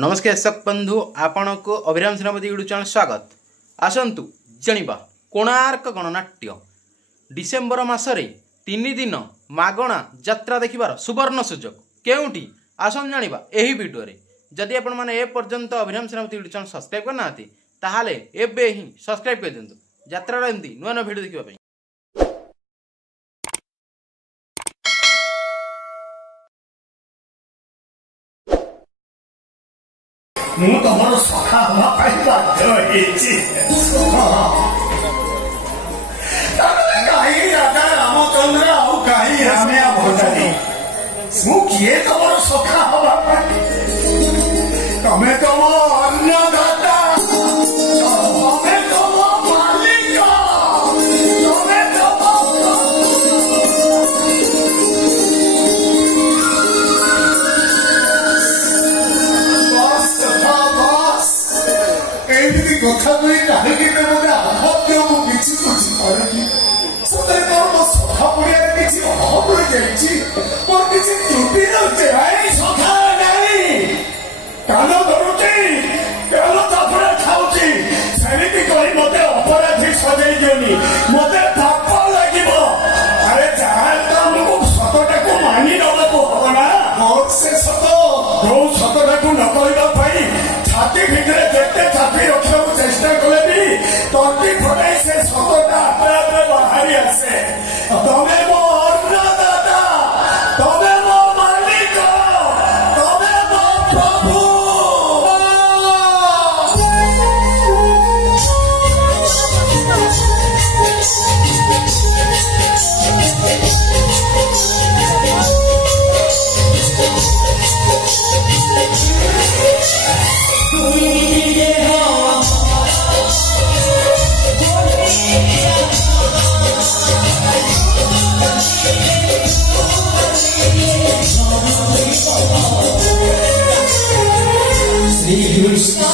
नमस्कार दर्शक बंधु आपण को अभिराम सेनापति यूट्यूब चैनल स्वागत। आसतु जानिबा कोणार्क गणनाट्य डिसेम्बर मासरे 3 दिन मागणा यात्रा देखिबार सुवर्ण सुजोग केउठी आसन जानिबा एही वीडियो रे। जदि आपण माने ए पर्यंत अभिराम सेनापति यूट्यूब चैनल सब्सक्राइब करना ताहाले एबे ही सब्सक्राइब कर दियंतु यात्रा रे एंती नुआ नुआ वीडियो देखिबा पई। ମୁଁ ତମର ସଖା ହବା ପାଇଁ ବାଧ୍ୟ ହେଇଛି। କାହିଁ ରାଜା ରାମଚନ୍ଦ୍ର ଆଉ କାହିଁ ରାମେ ଭଣ୍ଡାରୀ ମୁଁ କିଏ ତମର ସଖା ହବା ପାଇଁ? ତମେ ତମ ଅନ୍ନଦାତା, ତମେ ତମ ମାଲିକ, ତମେ ତମ କଥା କହି କାହିଁକି ଗୋଟେ ଆତ୍ମହତ୍ୟା ମୁଁ କିଛି ବୁଝିପାରୁନି। ସତରେ ମୋର ମୋ ସଖା ପଡ଼ିଆରେ କିଛି ଅଭାବ ରହିଯାଇଛି, ମୋର କିଛି ତ୍ରୁଟି ରହିଛି। ସଖା ନାରୀ କାନ ଧରୁଛି, କାନ ଚାପୁଡ଼ା ଖାଉଛି, ସେମିତି କରି ମତେ ଅପରାଧୀ ସଜେଇ ଦିଅନି, ମତେ ପାପ ଲାଗିବ। ଆରେ ଯାହାହେଲେ ତ ଆମକୁ ସତଟାକୁ ମାନି ନେବାକୁ ହବ ନା। ସେ ସତ ଯୋଉ ସତଟାକୁ ନ କରିବା ପାଇଁ ଛାତି ଭିତରେ ଯେତେ ଚାପି ରଖିବାକୁ ଚେଷ୍ଟା କଲେ ବି ତଣ୍ଟି ଫଟାଇ ସେ ସତଟା ଆପେ ଆପେ ବାହାରି ଆସେ। ତମେ ମୋ ଅନ୍ନଦାତା, ତମେ ମୋ ମାଲିକ, ତମେ ମୋ ପ୍ରଭୁ। Krishna